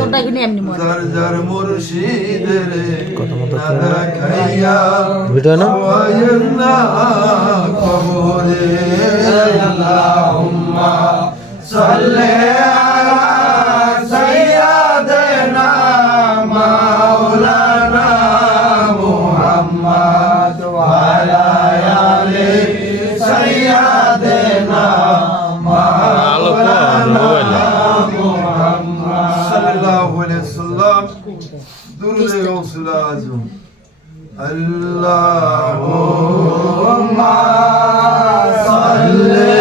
যার যার মুর্শিদের না খাইয়া ভিডিও না কবরে আল্লাহুম্মা সাল্লি আলা সাইয়্যিদিনা মাওলানা মুহাম্মদ ওয়া আলা আলি সাইয়্যিদিনা মাওলানা মুহাম্মদ সাল্লাল্লাহু আলাইহি ওয়াসাল্লাম দুরুদ গৌসুল আজম আল্লাহুম্মা সাল্লি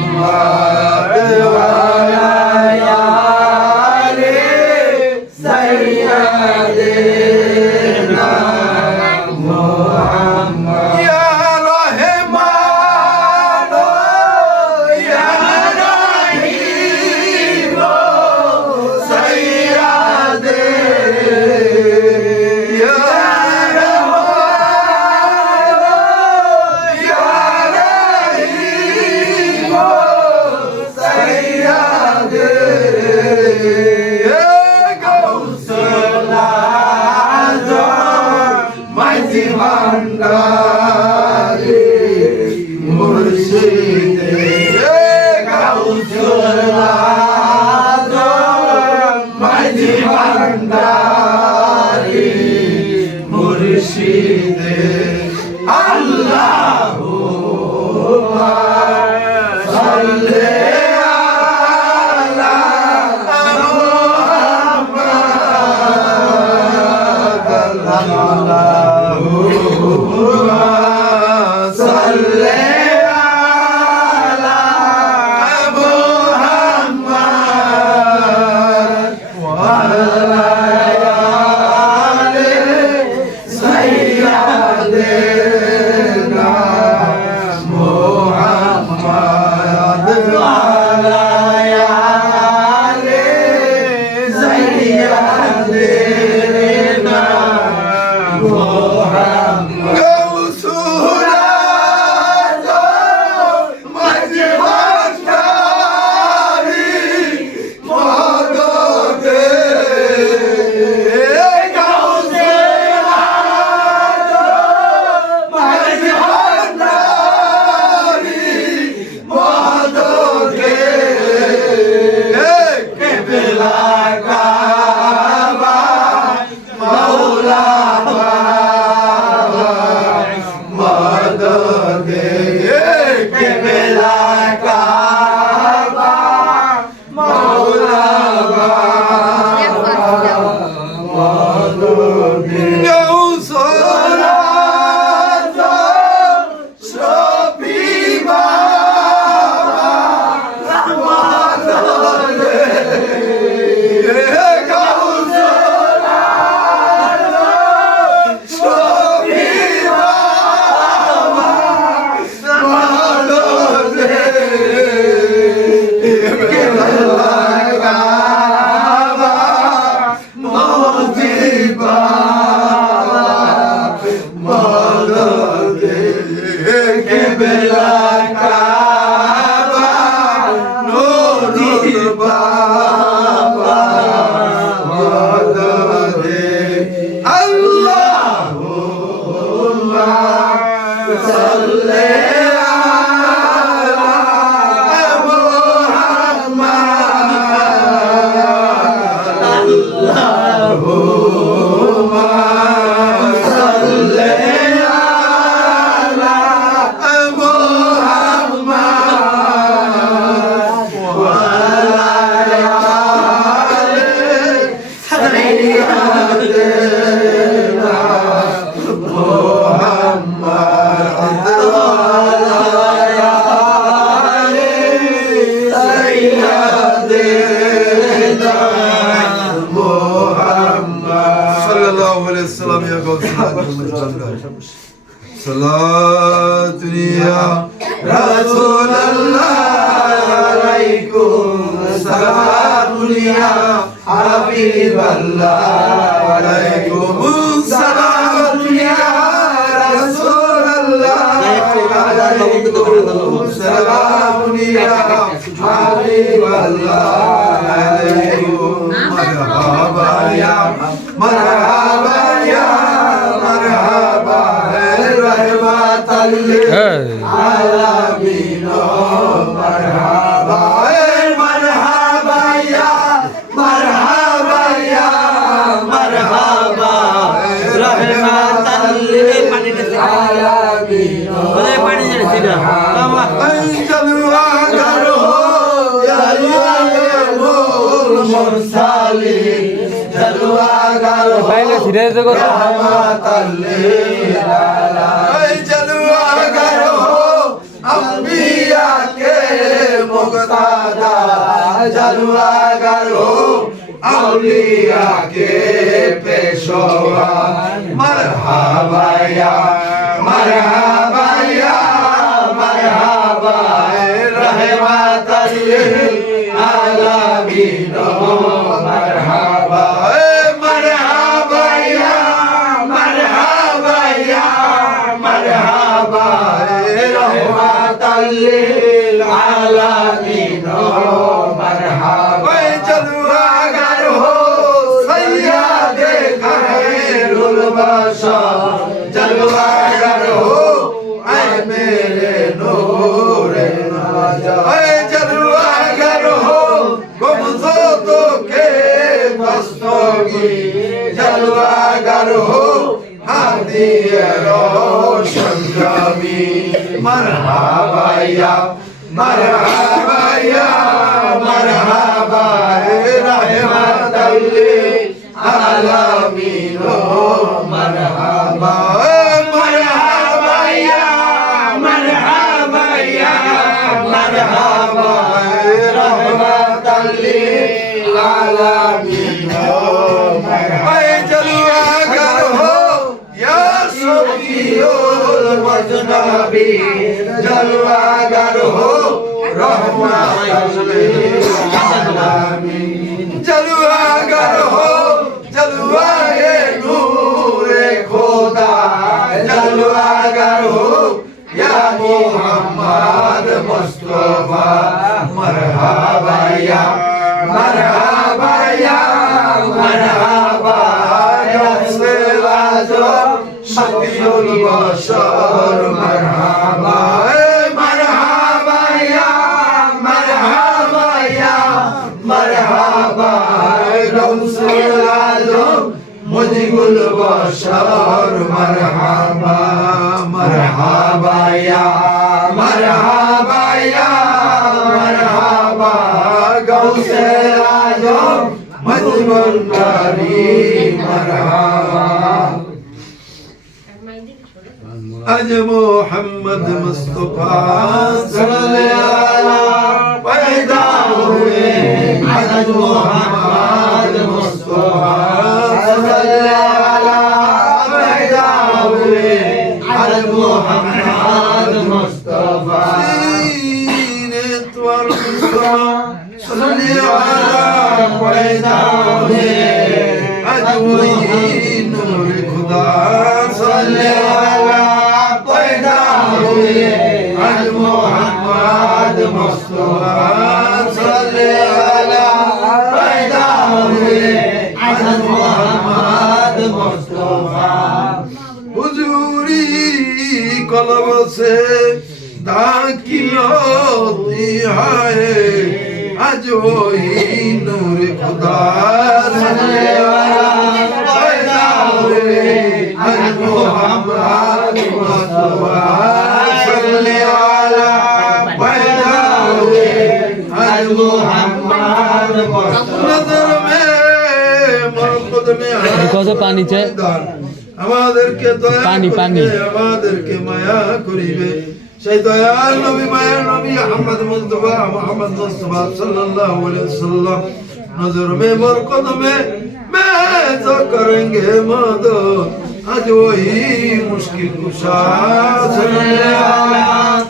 Muhammad sallallahu aleyhi ve sellem ya Gavsul Salatun ya Resulallah aleykum Salatun ya Habiballah aleykum Salatun ya Resulallah aleykum Salatun ya Habiballah aleykum Merhaba ya Merhaba ya Merhaba Rahmatan lil alamin Merhaba Merhaba ya Merhaba ya Merhaba Rahmatan lil alamin jalwa karo ya Mursalin jalwa karo rahmatan lil alamin jalwa karo अंबिया के मुक्तादा jalwa karo औलिया के पेशवा मरहबा या मरहबा या मरहबा रहमतल लिल आलमीन मरहबा मरहबा या मरहबा या मरहबा रहमतल लिल आलमीन मरहबा जलवा गर हो सैयदे खैरुल बशर जलवा गर हो ऐ मेरे नूरे नजर ऐ जलवा गर हो गुमज़ों के दस्तगी जलवा गर हो हादी रोशन जमी मरहबा या मरहबा या मरहबा रहमतल लिल आलमीन मरहबा मरहबा या मरहबा या मरहबा रहमतल लिल आलमीन मरहबा जलवा गर हो या सफीउल मजनबी जलवा गर हो रहमतल लिल आलमीन जलवा गर हो जलवाए नूरे खुदा जलवा गर हो या मोहम्मद मुस्तफा मरहबा या मरहबा या मरहबा गौसल आज़म शफीउल बशर मरहबा मरहबा या मरहबा या मरहबा गौसल आज़म मुजीबुल बशर मरहबा मरहबा या मरहबा या मरहबा गौसल आज़म मुजीबुल करीम मरहबा आज मोहम्मद मुस्तफा सल्लल्लाहु पैदा हुए आज मोहम्मद मुस्तफा सल्लल्लाहु पैदा हुए आज मोहम्मद मुस्तफा सीरत वर मुस्तफा सल्लल्लाहु पैदा हुए आज वही नूर खुदा सल्लल्लाहु पैदा हुए आज मोहम्मद मुस्तफा सल्लल्लाहु पैदा हुए आज मोहम्मद मुस्तफा हुजूरी कलब से दाखिल होती है आज वही नूर खुदा सल्लल्लाहु पैदा हुए आज मोहम्मद मुस्तफा सल्लल्लाहु पैदा हुए आज मोहम्मद मुस्तफा नजर में मोहब्बत में কত পানি চাই আমাদেরকে দয়া পানি, করিবে, পানি। আমাদেরকে মায়া করিবে সেই দয়াল নবী মায়ের নবী আহমদ মুস্তফা মোহাম্মদ মুস্তফা सल्लल्लाहु अलैहि वसल्लम नजर में बरकत में मैं तो करेंगे मदद आज वही मुश्किल कुशा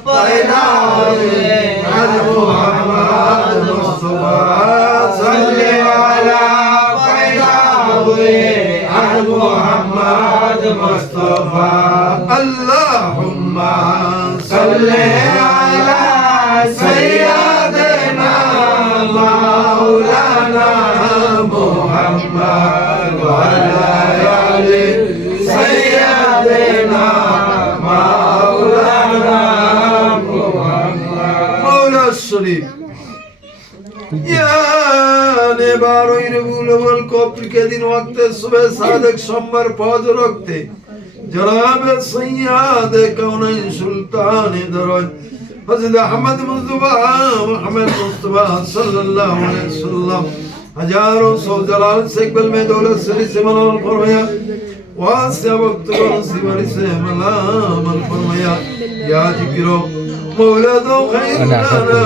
पैदा हुए आज मोहम्मद मुस्तफा पैदा हुए आज मोहम्मद मुस्तफा अल्लाहुम्मा सल्ले अला सय्यदना मौलाना मुहम्मद व अला आलि सय्यदना मौलाना मुहम्मद मौला शरीफ याने बारों रबीउल कब्र के दिन वक्त सुबह सादिक सोमवार फजर वक्त जनाब सैयद कौनैन सुल्तान दरज हज़रत अहमद मुस्तफा मोहम्मद मुस्तफा सल्लल्लाहु अलैहि वसल्लम हजारों सौ जलाल से इकबाल में दौलत से मलाल फरमाया वासिया वक्त सिमर से मलाल फरमाया या जिक्रो मौला दो खैर लना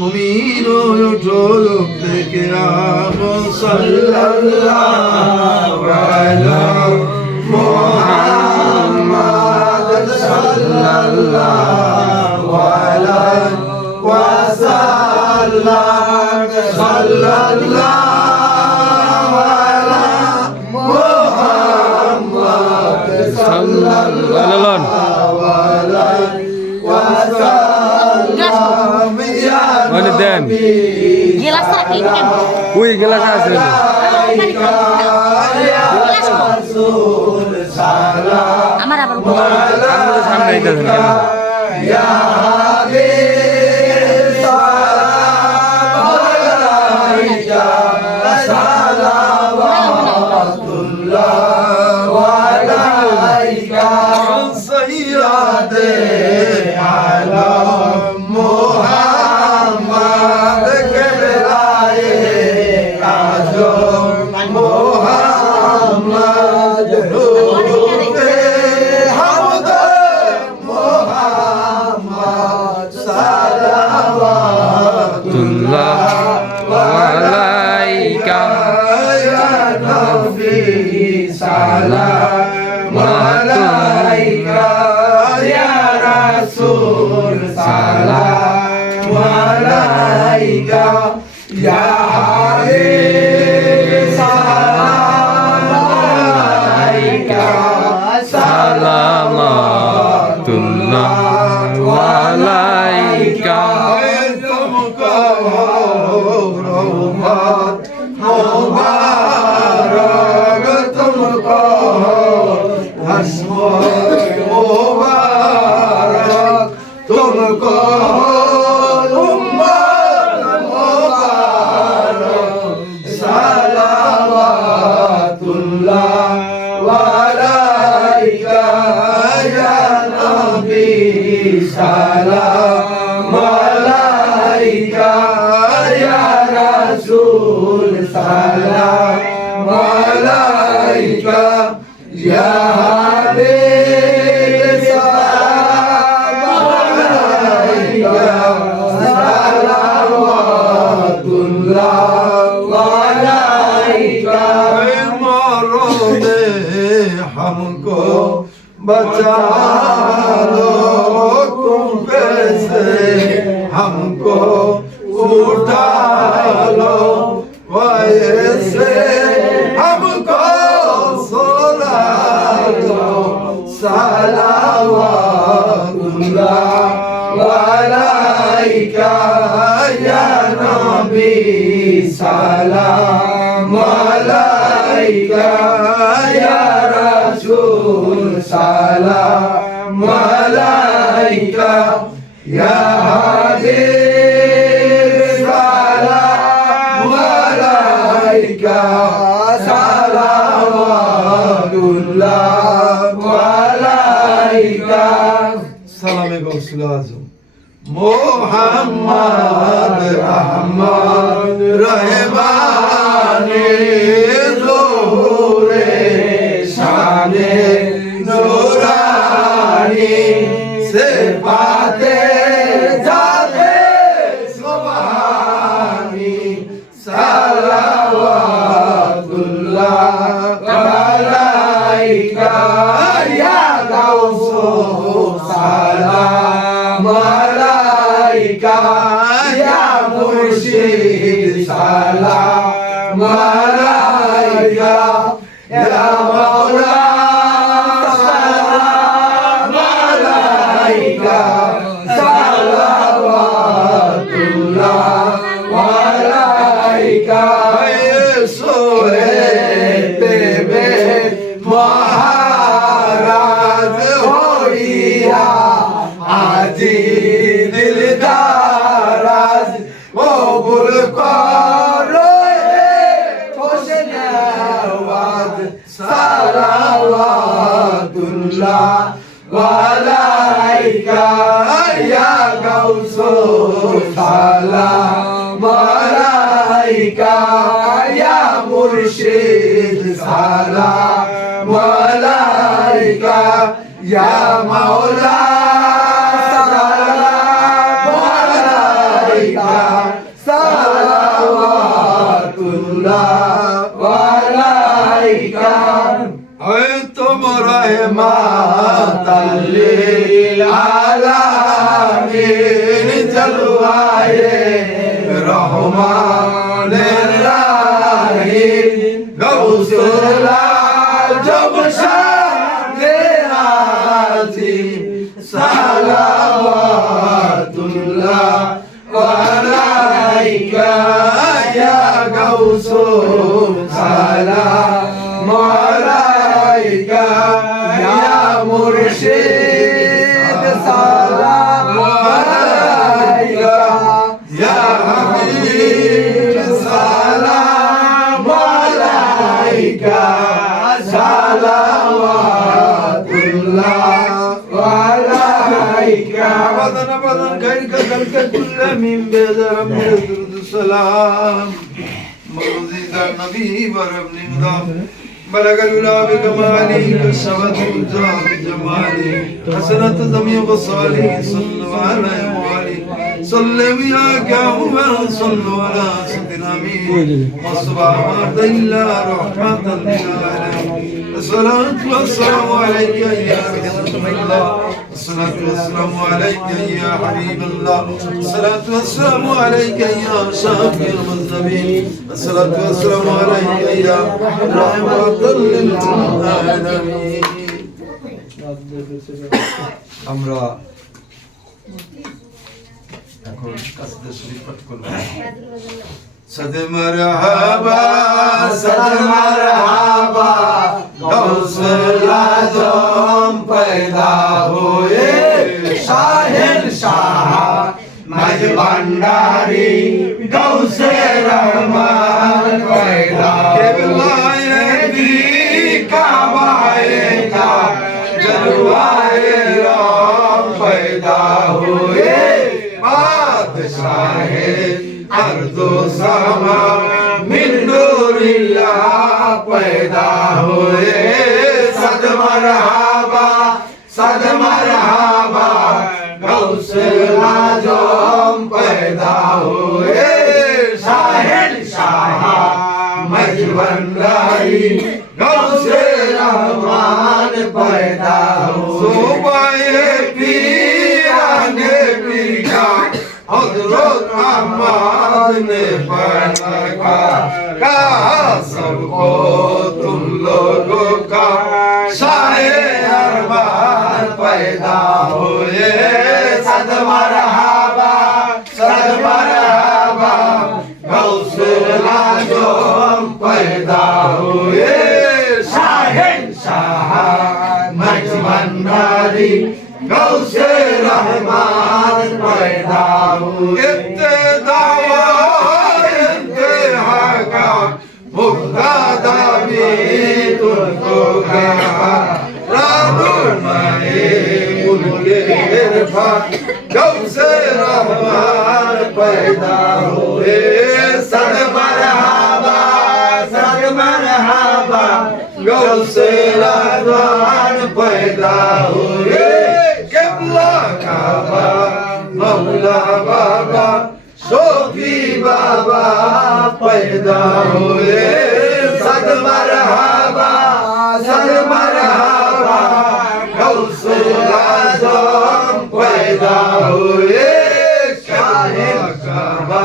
मुमीनो युटोलुक के आम सल्लल्लाहु अलैहि मुहम्मद सल्लल्लाहु अलैहि वसल्लम सल्लल्लाहु अलैहि मुहम्मद सल्लल्लाहु अलैहि वसल्लम या नबी gelas lagi kan Wih, gelas asli. আমার আবার আমাদের সামনে এটা ধরে या हबीब सलावतुल्लाह अलैका सय्यदे आलम मुहम्मद के बेलाए आजम मुहम्मद नूरे हमद मुहम्मद सलावतुल्लाह alaika या नबी सलाम अलैका या रसूल सलाम अलैका या हबीब सलाम अलैका salamatullah alaika तुमको रहमत मुबारक तुमको हस्मत मुबारक तुमको उम्मत मुबारक सलावतुल्लाह अलैका या नबी सलाम अलैका या रसूल सलाम अलैका या हबीब सलाम अलैका सलावतुल्लाह अलैका मौलों ने हमको बचा लो कुफे से हमको उठा लो वैसे हमको सोला लो सलावतुल्लाह अलैका या नबी सलाम अलैका या रसूल सलाम अलैका या हबीब सलाम अलैका सलावतुल्लाह अलैका सलाम गौसुल आज़म मोहम्मद अहमद रहमानी ज़ोरे शाने नूरानी से মুর্শিদ সালাম আলাইকা ইয়া মাওলা সালাম আলাইকা সালাওয়াতুল্লাহ আলাইকা সোহেতে বে মহারাজ হইয়া আজি দিলদারাজ কবুল করো হোসেনাওয়াজ সালাওয়াতুল্লাহ আলাইকা ইয়া গাউসুল সালাম আলাইকা ইয়া মুর্শিদ সালাম আলাইকা ইয়া মাওলা সালাম আলাইকা সালাওয়াতুল্লাহ আলাইকা তোমরা মাতাল্লিল আলামিন জলওয়ায়ে রহমানের রাহিম গৌসুল আজম শানে আজিম সালাওয়াতুল্লাহ আলাইকা ইয়া গৌসুল সালাম আলাইকা ইয়া মুর্শিদ সালাম আলাইকা ইয়া হাবিব সালাম আলাইকা সালাওয়াতুল্লাহ আলাইকা বদন বদন গায়িকা গলকা কুল্লা মিন বেজারাম দুরুদ সালাম মরজিদা নবী বরবনি মুদাম بلغ العلا بكماله كشفت الهدى بجماله حسنت جميع خصاله صلوا على مواليه صلوا وياك يا عمر صلوا على سيدنا امين وصبحت الا رحمة للعالمين الصلاة والسلام عليك يا رسول الله الصلاة والسلام عليك يا حبيب الله الصلاة والسلام عليك يا شافي المذنبين الصلاة والسلام عليك يا رحمة للعالمين আমরা এখন কাসিদা শরীফ পাঠ করব সদ মারহাবা গৌসুল আজম পয়দা হুয়ে শাহের শাহ মজ ভান্ডারি গৌসে রহমান পয়দা কেবলায়ে দি কাবায়ে কা জলওয়ায়ে রাম পয়দা হুয়ে বাদশাহে अर्दो समा मिन नूरिल्लाह पैदा हुए सद मरहबा गौसुल आजम पैदा हुए शाहिद शाह मजबंदारी गौसे रहमान पैदा हुए सुबाए पीराने पीरा हज़रत अहमद ने पढ़ा कहा सबको तुम लोगों का शाहे अरमान पैदा हुए सद मरहबा गौसुल आजम पैदा हुए शाहिद शाह मजबंदारी गौसे रहमान पैदा हुए इंतहा का मुक्तादा भी तुमको कहा रानुमाए उनके इरफान गौसे रहमान पैदा हुए सद मरहबा गौसे रहमान पैदा हुए काबा मौला बाबा शोफी बाबा पैदा हुए सद मरहबा गौसुल आजम पैदा हुए काबा